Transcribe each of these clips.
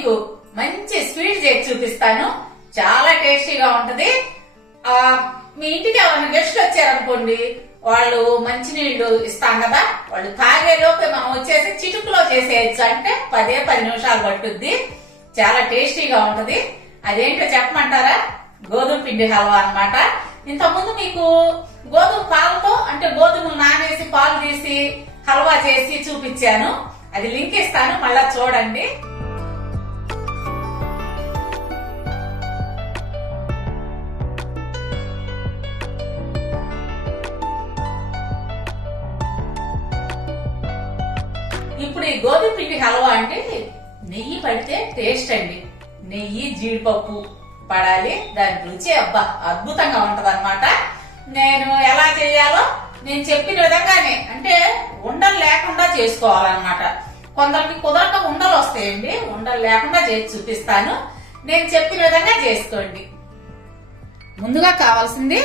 మీకు మంచి స్వీట్ చేసి చూపిస్తాను. చాలా టేస్టీగా ఉంటది. మీ ఇంటికి ఎవరైనా గెస్ట్లు వచ్చారనుకోండి, వాళ్ళు మంచినీళ్లు ఇస్తాం కదా, వాళ్ళు తాగేలోపు మనం వచ్చేసి చిటుకులో చేసేయచ్చు. అంటే 10 నిమిషాలు పట్టుద్ది. చాలా టేస్టీగా ఉంటది. అదేంటో చెప్పమంటారా? గోధుమ పిండి హల్వా అన్నమాట. ఇంతకుముందు మీకు గోధుమ పాలతో, అంటే గోధుమలు నానేసి పాలు తీసి హల్వా చేసి చూపించాను. అది లింక్ ఇస్తాను, మళ్ళా చూడండి. ఇప్పుడు ఈ గోధుమ పిండి హల్వా అంటే నెయ్యి పడితే టేస్ట్ అండి. నెయ్యి, జీడిపప్పు పడాలి. దాని రుచి అబ్బా అద్భుతంగా ఉంటదన్నమాట. నేను ఎలా చేయాలో నేను చెప్పిన విధంగానే, అంటే ఉండలు లేకుండా చేసుకోవాలన్నమాట. కొందరికి కుదరక ఉండలు వస్తాయండి. ఉండలు లేకుండా చేసి చూపిస్తాను. నేను చెప్పిన విధంగా చేసుకోండి. ముందుగా కావాల్సింది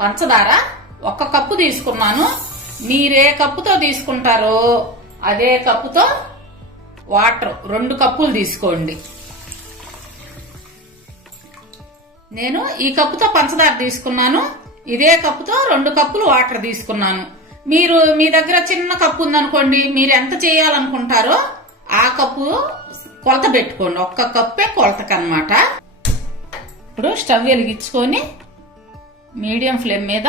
పంచదార 1 కప్పు తీసుకున్నాను. మీరే కప్పుతో తీసుకుంటారో అదే కప్పుతో వాటర్ 2 కప్పులు తీసుకోండి. నేను ఈ కప్పుతో పంచదార తీసుకున్నాను. ఇదే కప్పుతో 2 కప్పులు వాటర్ తీసుకున్నాను. మీరు మీ దగ్గర చిన్న కప్పు ఉందనుకోండి, మీరు ఎంత చేయాలనుకుంటారో ఆ కప్పు కొలత పెట్టుకోండి. 1 కప్పే కొలతకన్నమాట. ఇప్పుడు స్టవ్ వెలిగించుకొని మీడియం ఫ్లేమ్ మీద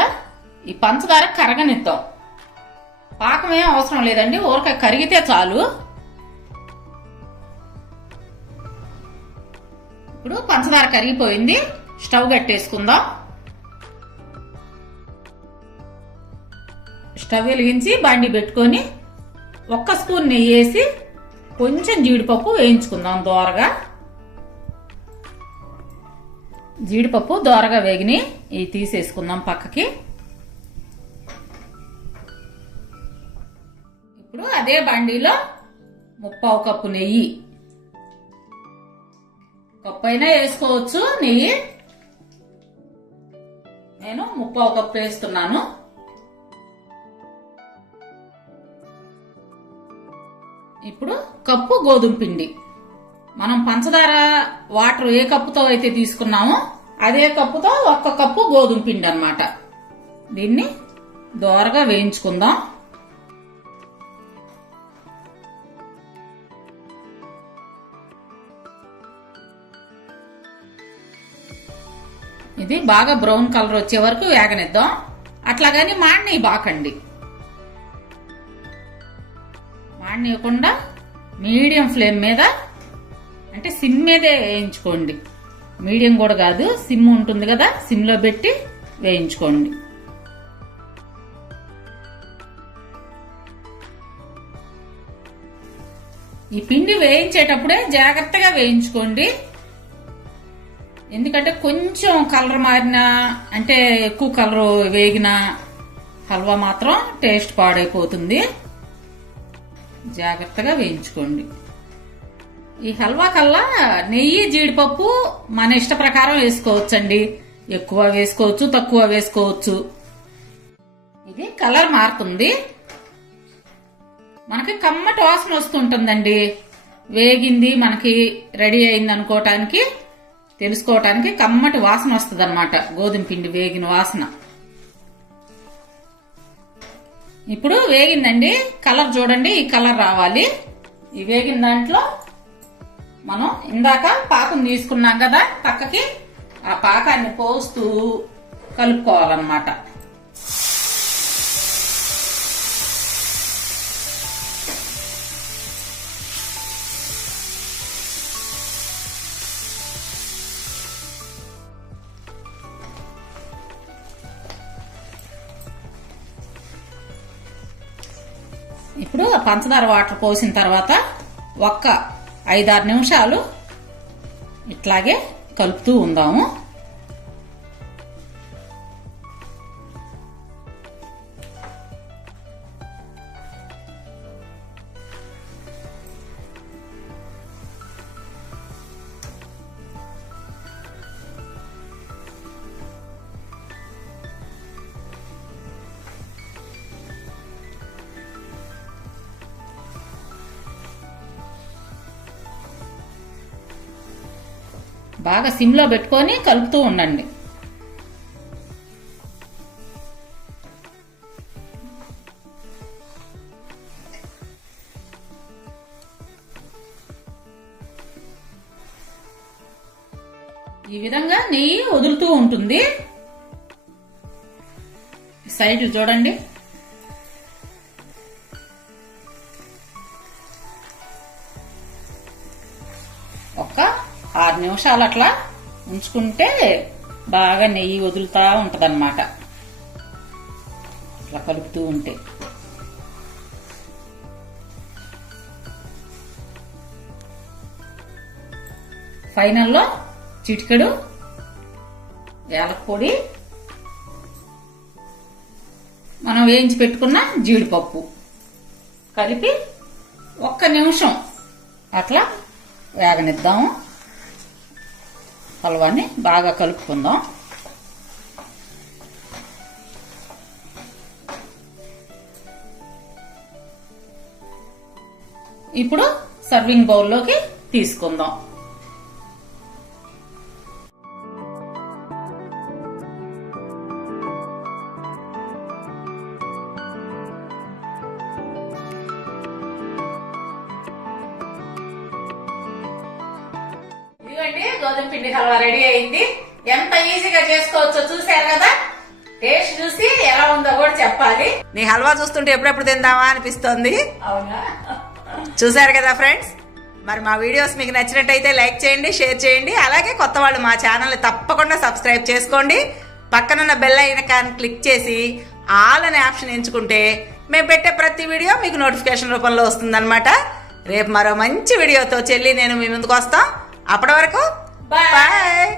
ఈ పంచదార కరగనిద్దాం. పాకం ఏం అవసరం లేదండి, ఊరకాయ కరిగితే చాలు. ఇప్పుడు పంచదార కరిగిపోయింది. స్టవ్ కట్టేసుకుందాం. స్టవ్ వెలిగించి బండి పెట్టుకొని 1 స్పూన్ నెయ్యి వేసి కొంచెం జీడిపప్పు వేయించుకుందాం దోరగా. జీడిపప్పు దోరగా వేగిని ఇవి తీసేసుకుందాం పక్కకి. ఇప్పుడు అదే బండిలో 1/4 కప్పు నెయ్యి, కప్పు అయినా వేసుకోవచ్చు నెయ్యి. నేను 1/4 కప్పు వేస్తున్నాను. ఇప్పుడు కప్పు గోధుమ పిండి. మనం పంచదార వాటర్ ఏ కప్పుతో అయితే తీసుకున్నామో అదే కప్పుతో 1 కప్పు గోధుమ పిండి అన్నమాట. దీన్ని దోరగా వేయించుకుందాం. ఇది బాగా బ్రౌన్ కలర్ వచ్చే వరకు వేగనిద్దాం. అట్లాగని మాడని బాకండి. మాడనివ్వకుండా మీడియం ఫ్లేమ్ మీద, అంటే సిమ్ మీదే వేయించుకోండి. మీడియం కూడా కాదు, సిమ్ ఉంటుంది కదా, సిమ్ లో పెట్టి వేయించుకోండి. ఈ పిండి వేయించేటప్పుడే జాగ్రత్తగా వేయించుకోండి. ఎందుకంటే కొంచెం కలర్ మారినా, అంటే ఎక్కువ కలర్ వేగిన హల్వా మాత్రం టేస్ట్ పాడైపోతుంది. జాగ్రత్తగా వేయించుకోండి. ఈ హల్వా కల్లా నెయ్యి, జీడిపప్పు మన ఇష్ట ప్రకారం వేసుకోవచ్చండి. ఎక్కువ వేసుకోవచ్చు, తక్కువ వేసుకోవచ్చు. ఇది కలర్ మారుతుంది. మనకి కమ్మటి వాసన వస్తుంటుందండి. వేగింది, మనకి రెడీ అయింది అనుకోవటానికి, తెలుసుకోవటానికి కమ్మటి వాసన వస్తుంది అన్నమాట. గోధుమ పిండి వేగిన వాసన. ఇప్పుడు వేగిందండి. కలర్ చూడండి, ఈ కలర్ రావాలి. ఈ వేగిన దాంట్లో మనం ఇందాక పాకం తీసుకున్నాం కదా పక్కకి, ఆ పాకాన్ని పోస్తూ కలుపుకోవాలన్నమాట. ఇప్పుడు పంచదార వాటర్ పోసిన తర్వాత 5-6 నిమిషాలు ఇట్లాగే కలుపుతూ ఉందాము. బాగా సిమ్లో పెట్టుకొని కలుపుతూ ఉండండి. ఈ విధంగా నెయ్యి వదులుతూ ఉంటుంది. సైడ్లు చూడండి. ఒక 6 నిమిషాలు అట్లా ఉంచుకుంటే బాగా నెయ్యి వదులుతా ఉంటదన్నమాట. అట్లా కలుపుతూ ఉంటే ఫైనల్లో చిటికెడు యాలక పొడి, మనం వేయించి పెట్టుకున్న జీడిపప్పు కలిపి 1 నిమిషం అట్లా వేగనిద్దాము. హల్వాని బాగా కలుపుకుందాం. ఇప్పుడు సర్వింగ్ బౌల్లోకి తీసుకుందాం. ఇదిగోండి గోధుమ పిండి హల్వా రెడీ అయింది. ఎంత ఈజీగా చేసుకోవచ్చో చూసారు కదా. టేస్ట్ చూసి ఎలా ఉందో కూడా చెప్పాలి. నీ హల్వా చూస్తుంటే ఎప్పుడెప్పుడు తిందామా అనిపిస్తోంది. అవునా? చూసారు కదా ఫ్రెండ్స్. మరి మా వీడియోస్ మీకు నచ్చినట్టయితే లైక్ చేయండి, షేర్ చేయండి. అలాగే కొత్త వాళ్ళు మా ఛానల్ని తప్పకుండా సబ్స్క్రైబ్ చేసుకోండి. పక్కనున్న బెల్ ఐకాన్ క్లిక్ చేసి ఆల్ అనే ఆప్షన్ ఎంచుకుంటే మేము పెట్టే ప్రతి వీడియో మీకు నోటిఫికేషన్ రూపంలో వస్తుందన్నమాట. రేపు మరో మంచి వీడియోతో చెల్లి నేను మీ ముందుకు వస్తాం. అప్పటి వరకు బాయ్.